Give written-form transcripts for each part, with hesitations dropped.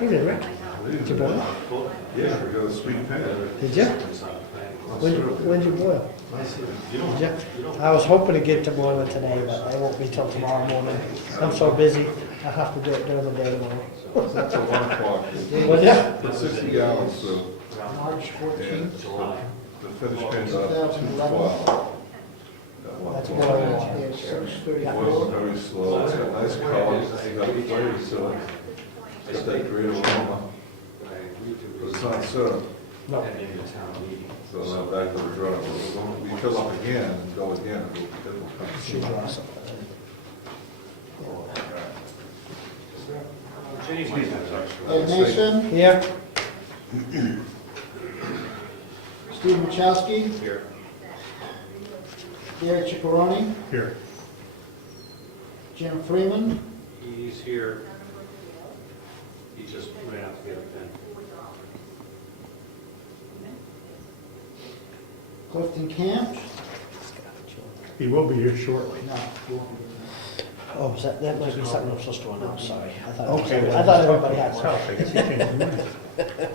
You did, right? Did you boil? Yeah, we got a sweet pan. Did you? When'd you boil? Did you? I was hoping to get to boiling today, but I won't be till tomorrow morning. I'm so busy, I'll have to do it during the day tomorrow. That's at 1 o'clock. Well, yeah. It's 60 gallons, so. March 14th, The finish pin's up 2011. 212. That's boiling water. It's It 6:34. boils very slow, it's got nice color, it's got flavor, so it's got that great aroma. But it's not syrup, No. so now back to the drum. We fill up again and go again, it will Should come. draw some. Ed Mason, Yeah, Steve Machowski, Here. Gary Chickaroni, Here. Jim Freeman, He's here. He just ran out to get a pen. Clifton Camp. He will be here shortly. No, he won't be oh, that might be something I'm supposed to announce, sorry. I thought everybody had one. I guess he changed his mind. there.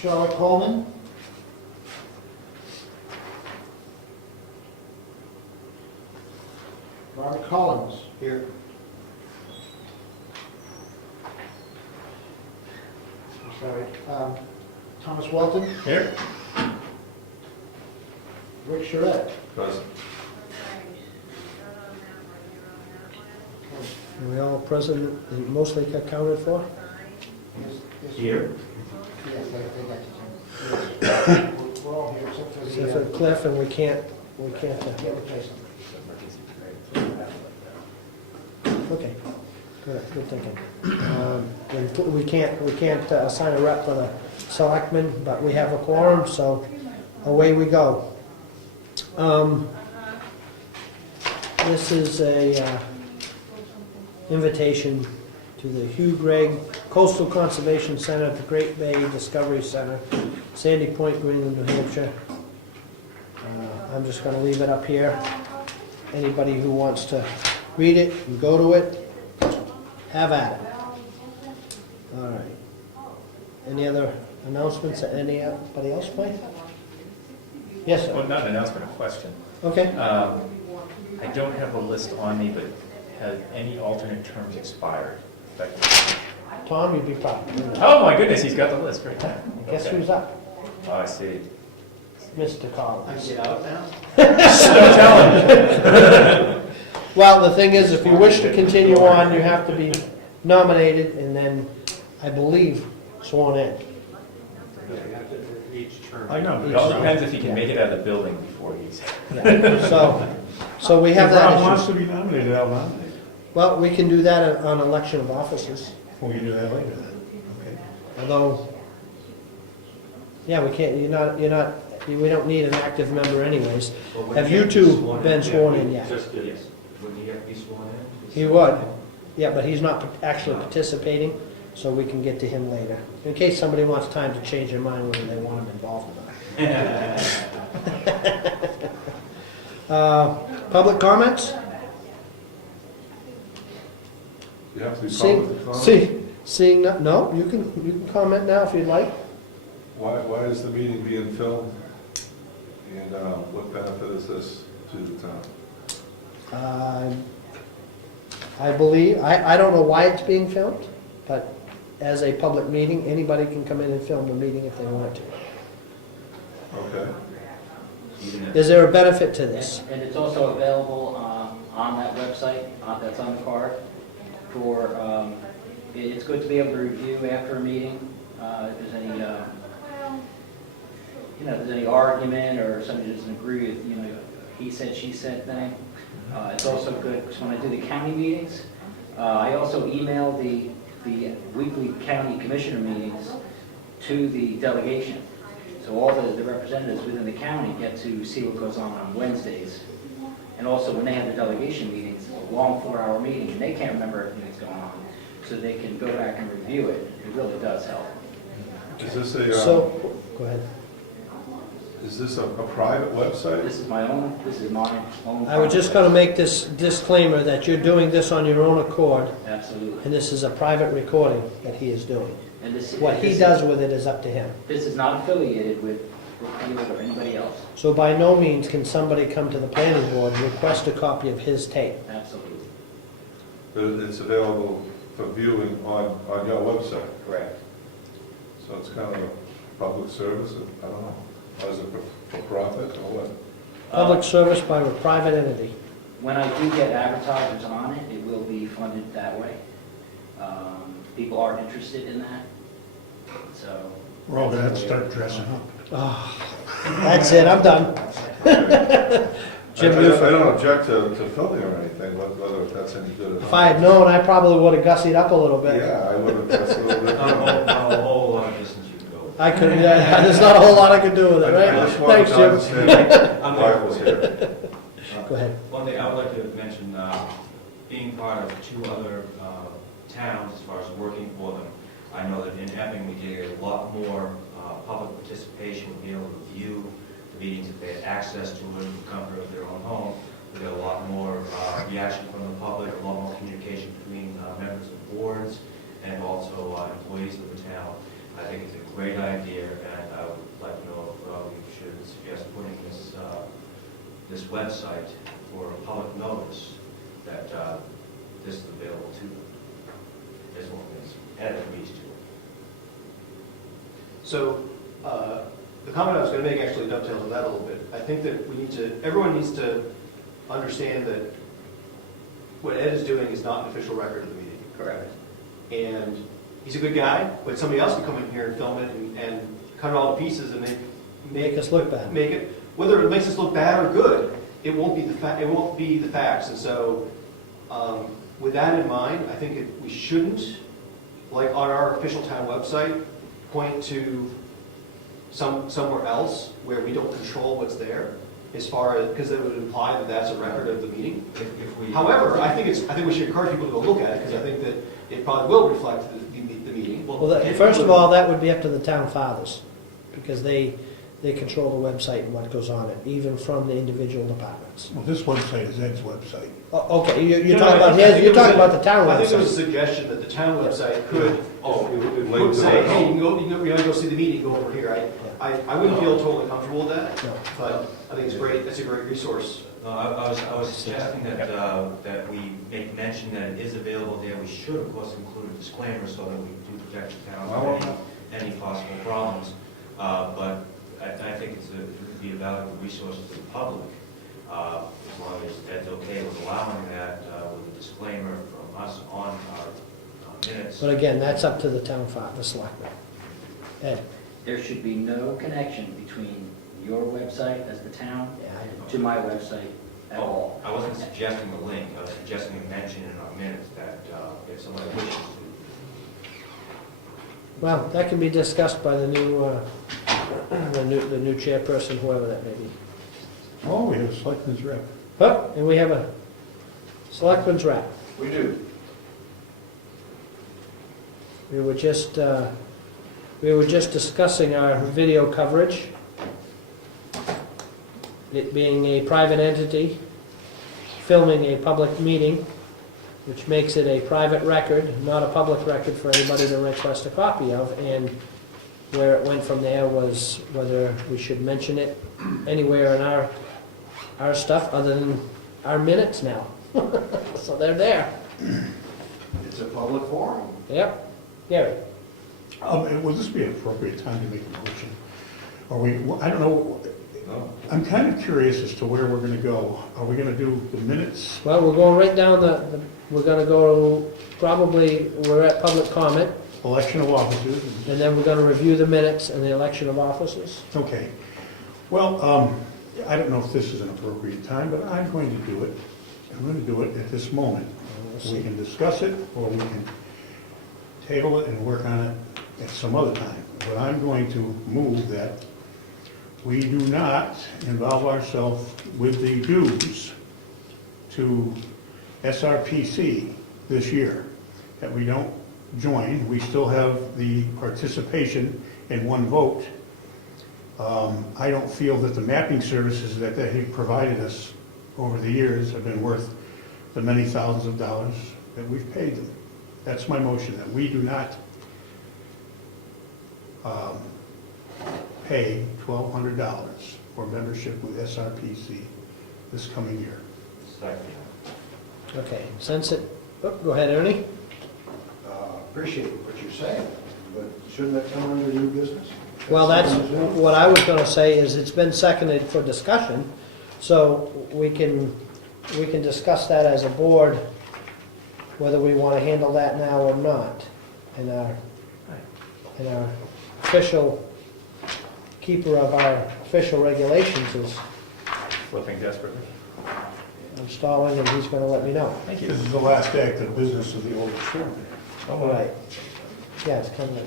Charlotte Coleman, Robert Collins. Here. I'm sorry, Thomas Welton, Here. Rick Charette. Present. Are we all present, and mostly accounted for? Here. Yes, they got you. We're all here except for Except the, for Cliff, and we can't, get replacement. okay, good thinking. And we can't assign a rep for the selectmen, but we have a quorum, so away we go. This is a invitation to the Hugh Gregg Coastal Conservation Center at the Great Bay Discovery Center, Sandy Point, Greenland, New Hampshire. I'm just gonna leave it up here. Anybody who wants to read it and go to it, have at it. All right. Any other announcements that anybody else might? Yes, sir. Well, not an announcement, a question. Okay. I don't have a list on me, but have any alternate terms expired? Tom, you'd be proud. Oh, my goodness, he's got the list, right there. Guess Okay. who's up? Oh, I see. Mr. Collins. out now? Don't tell him. Well, the thing is, if you wish to continue on, you have to be nominated and then, I believe, sworn in. Each term. I know, but it all depends if he can make it out of the building before he's... Yeah. So we have If Rob that wants issue. to be nominated, I'll nominate. Well, we can do that on election of officers, We can do that later then. Okay. although, yeah, we can't, we don't need an active member anyways. Have you two been sworn in yet? Just did. Yes. Wouldn't he have to be sworn in? He would, yeah, but he's not actually participating, so we can get to him later. In case somebody wants time to change their mind whether they want him involved or not. Public comments? You have to be public to comment? Seeing, no, you can comment now if you'd like. Why is the meeting being filmed? And what benefit is this to the town? I believe, I don't know why it's being filmed, but as a public meeting, anybody can come in and film the meeting if they want to. Okay. Is there a benefit to this? And it's also available on that website, that's on the card, for, it's good to be able to review after a meeting, if there's any, if there's any argument or somebody doesn't agree with, he said, she said thing. It's also good, because when I do the county meetings, I also email the weekly county commissioner meetings to the delegation. So all the representatives within the county get to see what goes on Wednesdays. And also when they have the delegation meetings, a long 4-hour meeting, and they can't remember everything that's going on. So they can go back and review it. It really does help. Is this a, So, go ahead. Is this a private website? This is my own I was just gonna make this disclaimer that you're doing this on your own accord, Absolutely. and this is a private recording that he is doing. And this, What he this- does with it is up to him. This is not affiliated with Brookfield or anybody else. So by no means can somebody come to the planning board and request a copy of his tape. Absolutely. But it's available for viewing on your website, Correct. so it's kind of a public service, I don't know. Or is it for profit or what? Public service by a private entity. When I do get advertisers on it, it will be funded that way. People are interested in that, so. We're all gonna have to start dressing up. Oh, that's it, I'm done. Jim, I you, don't object to filming or anything, whether that's any good or not. if I had known, I probably would have gussied up a little bit. Yeah, I would have, that's a little bit. Not a whole lot of distance you can go. I could, yeah, there's not a whole lot I could do with it, I right? just wanted Thanks, to Jim. understand why it was here. Go ahead. One thing I would like to mention, being part of 2 other towns as far as working for them, I know that in Epping, we did a lot more public participation, we'd be able to view the meetings if they had access to it in the comfort of their own home. We got a lot more reaction from the public, a lot more communication between members of boards and also employees of the town. I think it's a great idea, and I would like to know if we should suggest putting this website for a public notice that this is available to them, as well as, and agrees to it. So, the comment I was going to make actually dovetails on that a little bit. I think that everyone needs to understand that what Ed is doing is not an official record of the meeting. Correct. And he's a good guy, but somebody else can come in here and film it and cut it all to pieces and Make us look bad. make it, whether it makes us look bad or good, it won't be the facts. And so, with that in mind, I think we shouldn't, like on our official town website, point to somewhere else where we don't control what's there, as far as, because it would imply that that's a record of the meeting. If we, However, I think we should encourage people to go look at it, because I think that it probably will reflect the meeting. Well, first of all, that would be up to the town fathers, because they control the website and what goes on it, even from the individual departments. Well, this website is Ed's website. Okay, you're No, talking I about think his, you're it was talking about the town I think there was a website. suggestion that the town website could Link to say, this. hey, you can go see the meeting, go over here. I wouldn't feel totally comfortable with that, No. but I think it's great, it's a great resource. no, I was suggesting that we make mention that it is available there. We should, of course, include a disclaimer so that we do protect the town from any possible problems. But I think it would be a valuable resource to the public, as long as Ed's okay with allowing that, with a disclaimer from us on our minutes. But again, that's up to the town the selectmen. Ed? There should be no connection between your website as the town Yeah, I know. to my website at all. I wasn't suggesting a link, I was suggesting a mention in our minutes that if somebody wishes to. Well, that can be discussed by the new chairperson, whoever that may be. Oh, we have a selectmen's rep. Oh, and we have a selectman's rep. We do. We were just discussing our video coverage. It being a private entity, filming a public meeting, which makes it a private record, not a public record for anybody to request a copy of. And where it went from there was whether we should mention it anywhere in our stuff other than our minutes now. So they're there. It's a public forum. Yep. Gary? Would this be an appropriate time to make a motion? Are we, I don't know, No? I'm kind of curious as to where we're gonna go. Are we gonna do the minutes? Well, we're going right down we're gonna go, probably, we're at public comment, Election of officers? and then we're gonna review the minutes and the election of officers. Okay. Well, I don't know if this is an appropriate time, but I'm going to do it. I'm going to do it at this moment. We can discuss it, or we can table it and work on it at some other time. But I'm going to move that we do not involve ourselves with the dues to SRPC this year, that we don't join. We still have the participation in one vote I don't feel that the mapping services that they have provided us over the years have been worth the many thousands of dollars that we've paid them. That's my motion, that we do not pay $1,200 for membership with SRPC this coming year. Second. Okay, since it, oh, go ahead, Ernie. Appreciate what you're saying, but shouldn't that come under new business? Well, that's, what I was gonna say is it's been seconded for discussion, so we can discuss that as a board, whether we wanna handle that now or not. And our official, keeper of our official regulations is, Flipping desperately. I'm stalling and he's gonna let me know. Thank you. This is the last act of business of the old chairman. All right. Yeah, it's coming.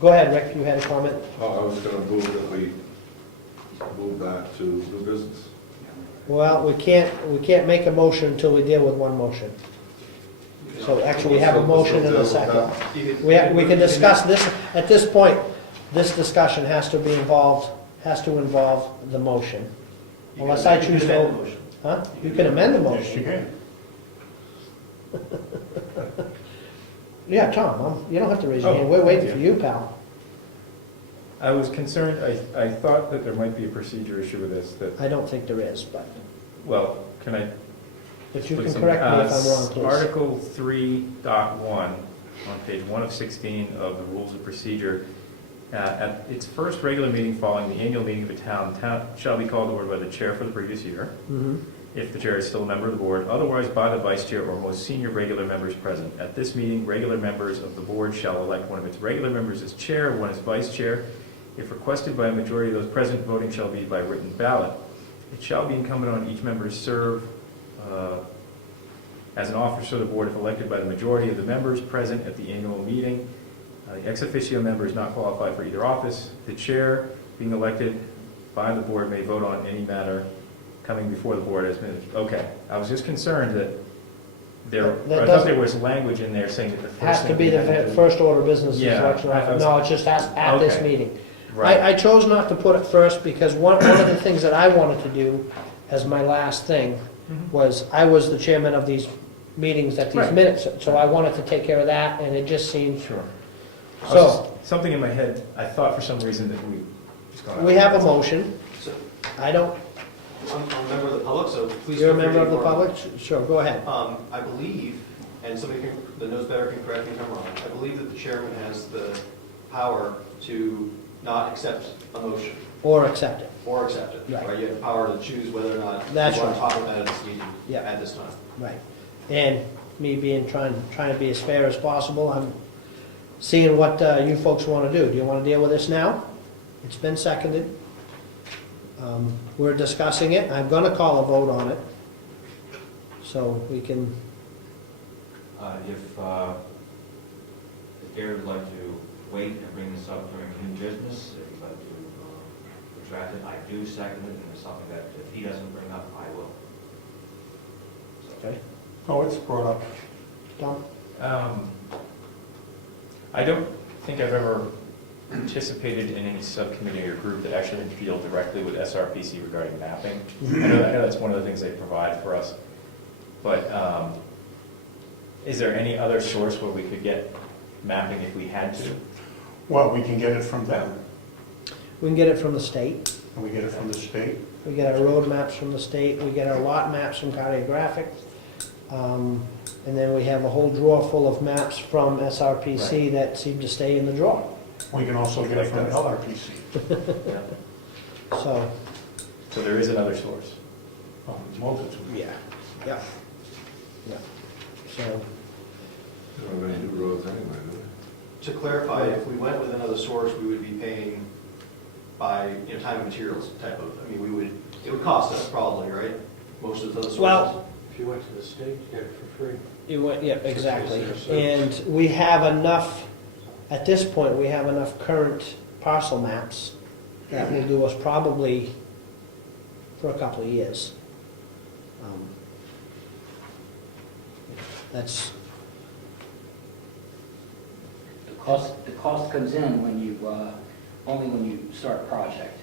Go ahead, Rick, you had a comment? Oh, I was gonna move that we move back to new business. Well, we can't make a motion until we deal with one motion. So actually, we have a motion and a second. We can discuss this, at this point, this discussion has to involve the motion. Unless I choose to, huh? You can amend the Yes, you motion. can. Yeah, Tom, you don't have to raise your hand, we're waiting for you, pal. I was concerned, I thought that there might be a procedure issue with this, that, I don't think there is, but can I? if you put can some- correct me if I'm wrong, please. Article 3.1, on page 1 of 16 of the Rules of Procedure, at its first regular meeting following the annual meeting of a town, shall be called to order by the chair for the previous year, Mhm. if the chair is still a member of the board, otherwise by the vice chair or most senior regular members present. At this meeting, regular members of the board shall elect one of its regular members as chair, one as vice chair. If requested by a majority of those present, voting shall be by written ballot. It shall be incumbent on each member to serve as an officer of the board if elected by the majority of the members present at the annual meeting. The ex officio member is not qualified for either office. The chair, being elected by the board, may vote on any matter coming before the board as minutes. Okay, I was just concerned that That I thought doesn't- there was language in there saying that the first Has to thing be we had the to do- first order of business is Yeah, election I of, was- no, it just has, at this Okay. meeting. Right. I chose not to put it first because one of the things that I wanted to do as my last thing was, I was the chairman of these meetings at these Right. minutes, so I wanted to take care of that, and it just seemed, Sure. so, Something in my head, I thought for some reason that we just gone out. we have a motion. So, I don't, I'm a member of the public, so please. you're a feel free member to of the inform me. public? Sure, go ahead. I believe, and somebody that knows better can correct me if I'm wrong, I believe that the chairman has the power to not accept a motion Or accept it. or accept it. Right. You have the power to choose whether or not you That's want to right. talk about it at this meeting, Yeah. at this time. Right. And me trying to be as fair as possible, I'm seeing what you folks want to do. Do you want to deal with this now? It's been seconded. We're discussing it. I'm going to call a vote on it. So we can, If Gary would like to wait and bring this up during new business, if you'd like to retract it, I do second it, and it's something that if he doesn't bring up, I will. So, okay, Oh, it's brought up. Tom? I don't think I've ever participated in any subcommittee or group that actually deal directly with SRPC regarding mapping. I know that's one of the things they provide for us. But is there any other source where we could get mapping if we had to? Well, we can get it from them, We can get it from the state. and we get it from the state. We get our road maps from the state. We get our lot maps from Cartographic. And then we have a whole drawer full of maps from SRPC that seem to stay in the drawer. We can also get it from LRPC. Yeah. So, So there is another source. Oh, multitude. yeah, yeah, yeah. So, We don't have any new roads anyway, do we? To clarify, if we went with another source, we would be paying by, time and materials type of, it would cost us probably, right? Most of those sources. Well, If you went to the state, you get it for free. yeah, exactly. And we have enough, at this point, we have enough current parcel maps that will do us probably for a couple of years. That's, The cost comes in when you, only when you start a project.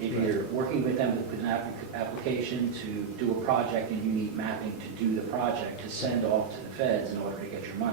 If you're working with them with an application to do a project and you need mapping to do the project, to send off to the feds in order to get your money,